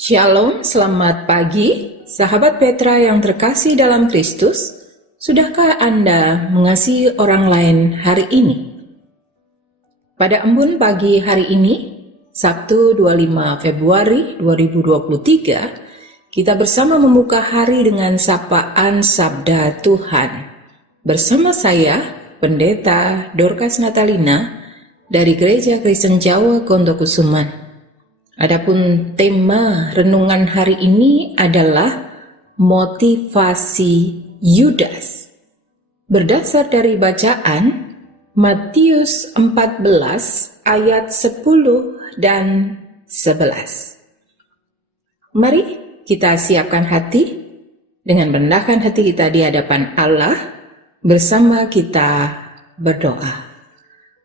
Shalom, selamat pagi, sahabat Petra yang terkasih dalam Kristus. Sudahkah Anda mengasihi orang lain hari ini? Pada embun pagi hari ini, Sabtu 25 Februari 2023, kita bersama membuka hari dengan sapaan Sabda Tuhan. Bersama saya, Pendeta Dorcas Natalina dari Gereja Kristen Jawa Kondokusuman. Adapun tema renungan hari ini adalah motivasi Yudas. Berdasar dari bacaan Matius 14 ayat 10 dan 11. Mari kita siapkan hati dengan merendahkan hati kita di hadapan Allah, bersama kita berdoa.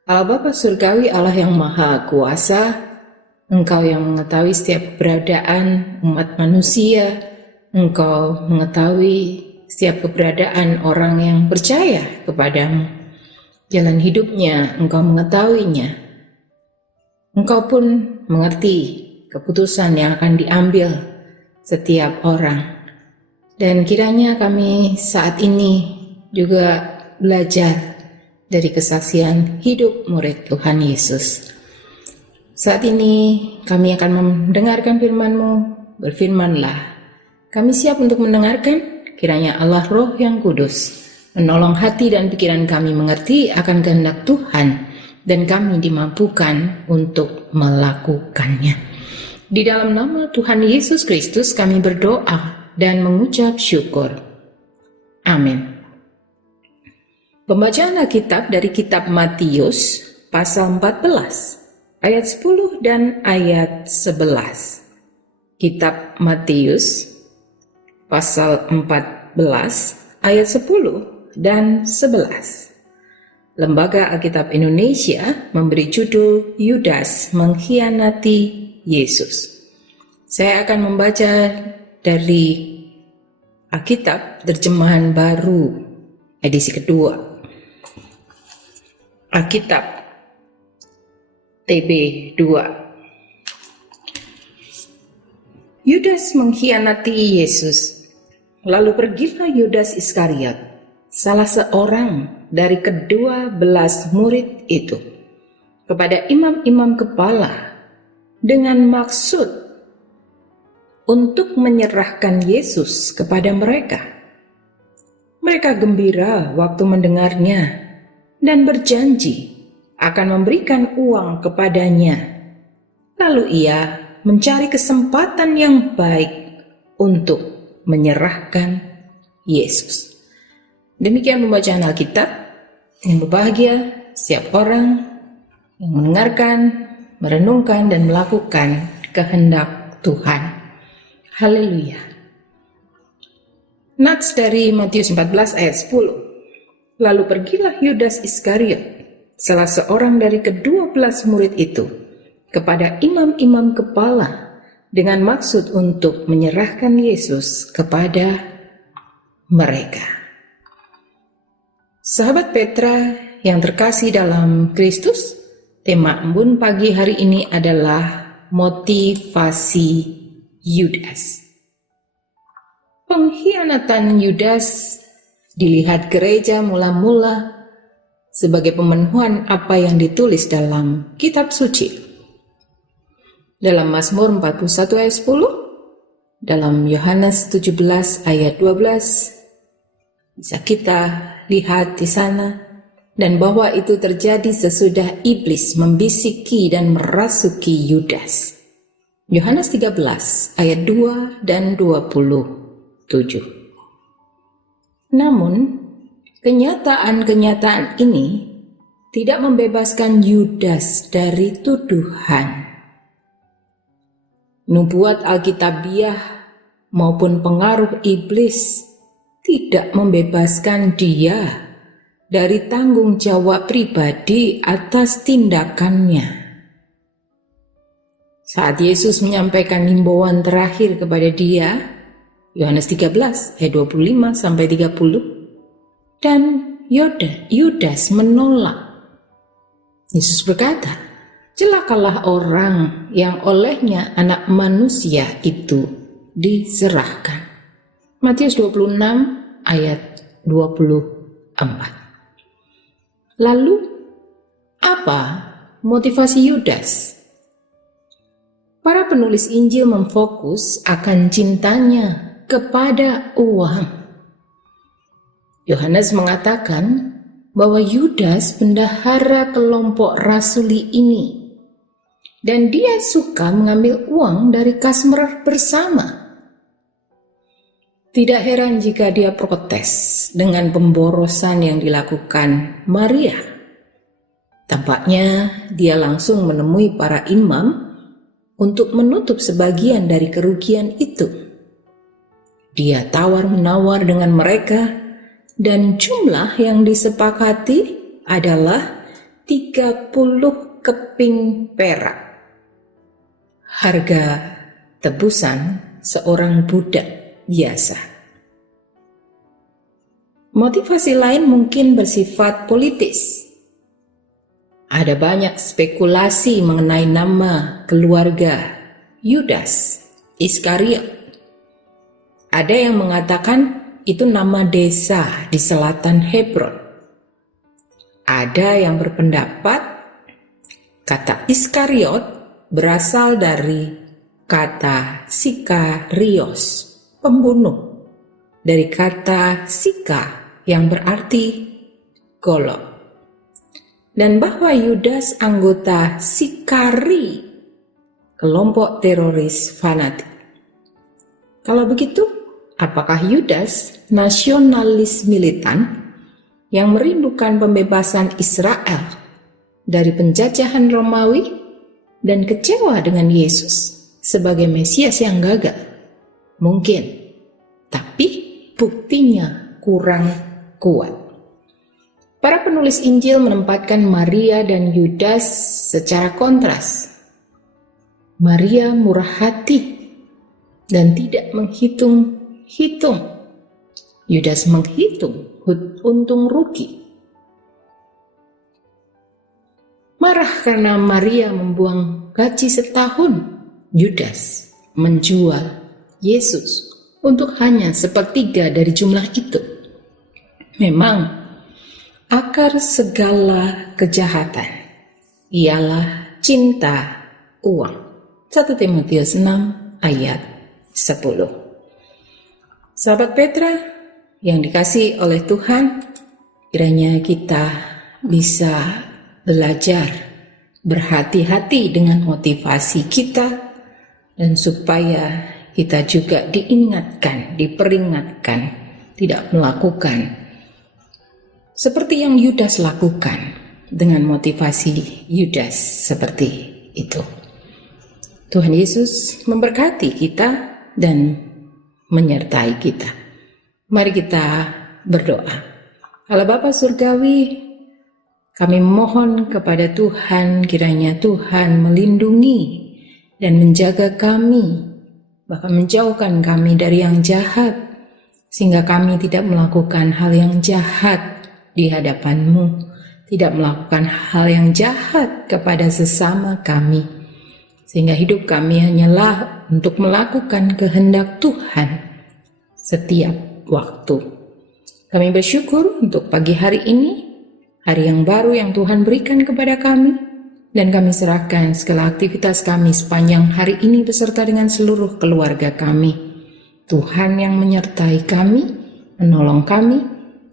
Allah Bapa Surgawi, Allah yang Maha Kuasa, Engkau yang mengetahui setiap keberadaan umat manusia, Engkau mengetahui setiap keberadaan orang yang percaya kepadamu. Jalan hidupnya Engkau mengetahuinya. Engkau pun mengerti keputusan yang akan diambil setiap orang. Dan kiranya kami saat ini juga belajar dari kesaksian hidup murid Tuhan Yesus. Saat ini kami akan mendengarkan firman-Mu, berfirmanlah. Kami siap untuk mendengarkan, kiranya Allah Roh yang Kudus menolong hati dan pikiran kami mengerti akan kehendak Tuhan, dan kami dimampukan untuk melakukannya. Di dalam nama Tuhan Yesus Kristus kami berdoa dan mengucap syukur. Amin. Pembacaan Alkitab dari kitab Matius pasal 14. Ayat 10 dan ayat 11. Kitab Matius pasal 14 ayat 10 dan 11. Lembaga Alkitab Indonesia memberi judul Yudas mengkhianati Yesus. Saya akan membaca dari Alkitab Terjemahan Baru edisi kedua. Alkitab TB 2. Yudas mengkhianati Yesus. Lalu pergilah Yudas Iskariot, salah seorang dari ke-12 murid itu, kepada imam-imam kepala dengan maksud untuk menyerahkan Yesus kepada mereka. Mereka gembira waktu mendengarnya dan berjanji akan memberikan uang kepadanya. Lalu ia mencari kesempatan yang baik untuk menyerahkan Yesus. Demikian pembacaan Alkitab. Yang berbahagia setiap orang yang mendengarkan, merenungkan, dan melakukan kehendak Tuhan. Haleluya. Nats dari Matius 14 ayat 10. Lalu pergilah Yudas Iskariot, salah seorang dari ke-12 murid itu, kepada imam-imam kepala dengan maksud untuk menyerahkan Yesus kepada mereka. Sahabat Petra yang terkasih dalam Kristus, tema embun pagi hari ini adalah motivasi Yudas. Pengkhianatan Yudas dilihat gereja mula-mula sebagai pemenuhan apa yang ditulis dalam kitab suci. Dalam Mazmur 41 ayat 10, dalam Yohanes 17 ayat 12, bisa kita lihat di sana, dan bahwa itu terjadi sesudah iblis membisiki dan merasuki Yudas. Yohanes 13 ayat 2 dan 27. Namun, kenyataan-kenyataan ini tidak membebaskan Yudas dari tuduhan. Nubuat Alkitabiah maupun pengaruh iblis tidak membebaskan dia dari tanggung jawab pribadi atas tindakannya. Saat Yesus menyampaikan himbauan terakhir kepada dia, Yohanes 13 ayat 25 sampai 30, dan Yudas menolak. Yesus berkata, celakalah orang yang olehnya Anak Manusia itu diserahkan. Matius 26 ayat 24. Lalu apa motivasi Yudas? Para penulis Injil memfokus akan cintanya kepada uang. Yohanes mengatakan bahwa Yudas bendahara kelompok rasuli ini, dan dia suka mengambil uang dari kas bersama. Tidak heran jika dia protes dengan pemborosan yang dilakukan Maria. Tampaknya dia langsung menemui para imam untuk menutup sebagian dari kerugian itu. Dia tawar-menawar dengan mereka, dan jumlah yang disepakati adalah 30 keping perak. Harga tebusan seorang budak biasa. Motivasi lain mungkin bersifat politis. Ada banyak spekulasi mengenai nama keluarga Yudas Iskariot. Ada yang mengatakan itu nama desa di selatan Hebron. Ada yang berpendapat kata Iskariot berasal dari kata Sikarios, pembunuh, dari kata Sika yang berarti golok, dan bahwa Yudas anggota Sikari, kelompok teroris fanatik. Kalau begitu, apakah Yudas nasionalis militan yang merindukan pembebasan Israel dari penjajahan Romawi dan kecewa dengan Yesus sebagai Mesias yang gagal? Mungkin, tapi buktinya kurang kuat. Para penulis Injil menempatkan Maria dan Yudas secara kontras. Maria murah hati dan tidak menghitung. Yudas menghitung untung rugi. Marah karena Maria membuang gaji setahun, Yudas menjual Yesus untuk hanya sepertiga dari jumlah itu. Memang akar segala kejahatan ialah cinta uang. 1 Timotius 6 ayat 10. Sahabat Petra yang dikasihi oleh Tuhan, kiranya kita bisa belajar berhati-hati dengan motivasi kita, dan supaya kita juga diingatkan, diperingatkan, tidak melakukan seperti yang Yudas lakukan dengan motivasi Yudas seperti itu. Tuhan Yesus memberkati kita dan menyertai kita. Mari kita berdoa. Allah Bapa Surgawi, kami mohon kepada Tuhan, kiranya Tuhan melindungi dan menjaga kami, bahkan menjauhkan kami dari yang jahat, sehingga kami tidak melakukan hal yang jahat di hadapan-Mu, tidak melakukan hal yang jahat kepada sesama kami, sehingga hidup kami hanyalah untuk melakukan kehendak Tuhan setiap waktu. Kami bersyukur untuk pagi hari ini, hari yang baru yang Tuhan berikan kepada kami, dan kami serahkan segala aktivitas kami sepanjang hari ini beserta dengan seluruh keluarga kami. Tuhan yang menyertai kami, menolong kami,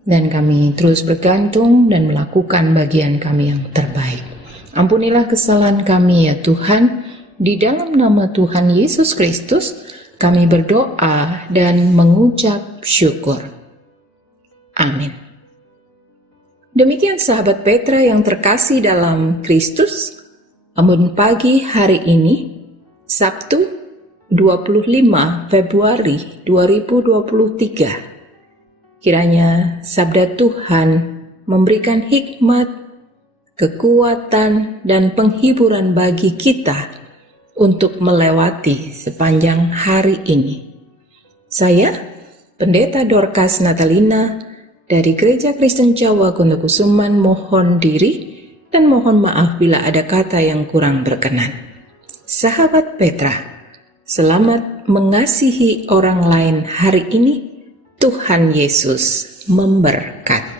dan kami terus bergantung dan melakukan bagian kami yang terbaik. Ampunilah kesalahan kami ya Tuhan, di dalam nama Tuhan Yesus Kristus kami berdoa dan mengucap syukur. Amin. Demikian sahabat Petra yang terkasih dalam Kristus, Ambon pagi hari ini, Sabtu 25 Februari 2023. Kiranya sabda Tuhan memberikan hikmat, kekuatan, dan penghiburan bagi kita untuk melewati sepanjang hari ini. Saya, Pendeta Dorcas Natalina dari Gereja Kristen Jawa Gondokusuman, mohon diri dan mohon maaf bila ada kata yang kurang berkenan. Sahabat Petra, selamat mengasihi orang lain hari ini. Tuhan Yesus memberkati.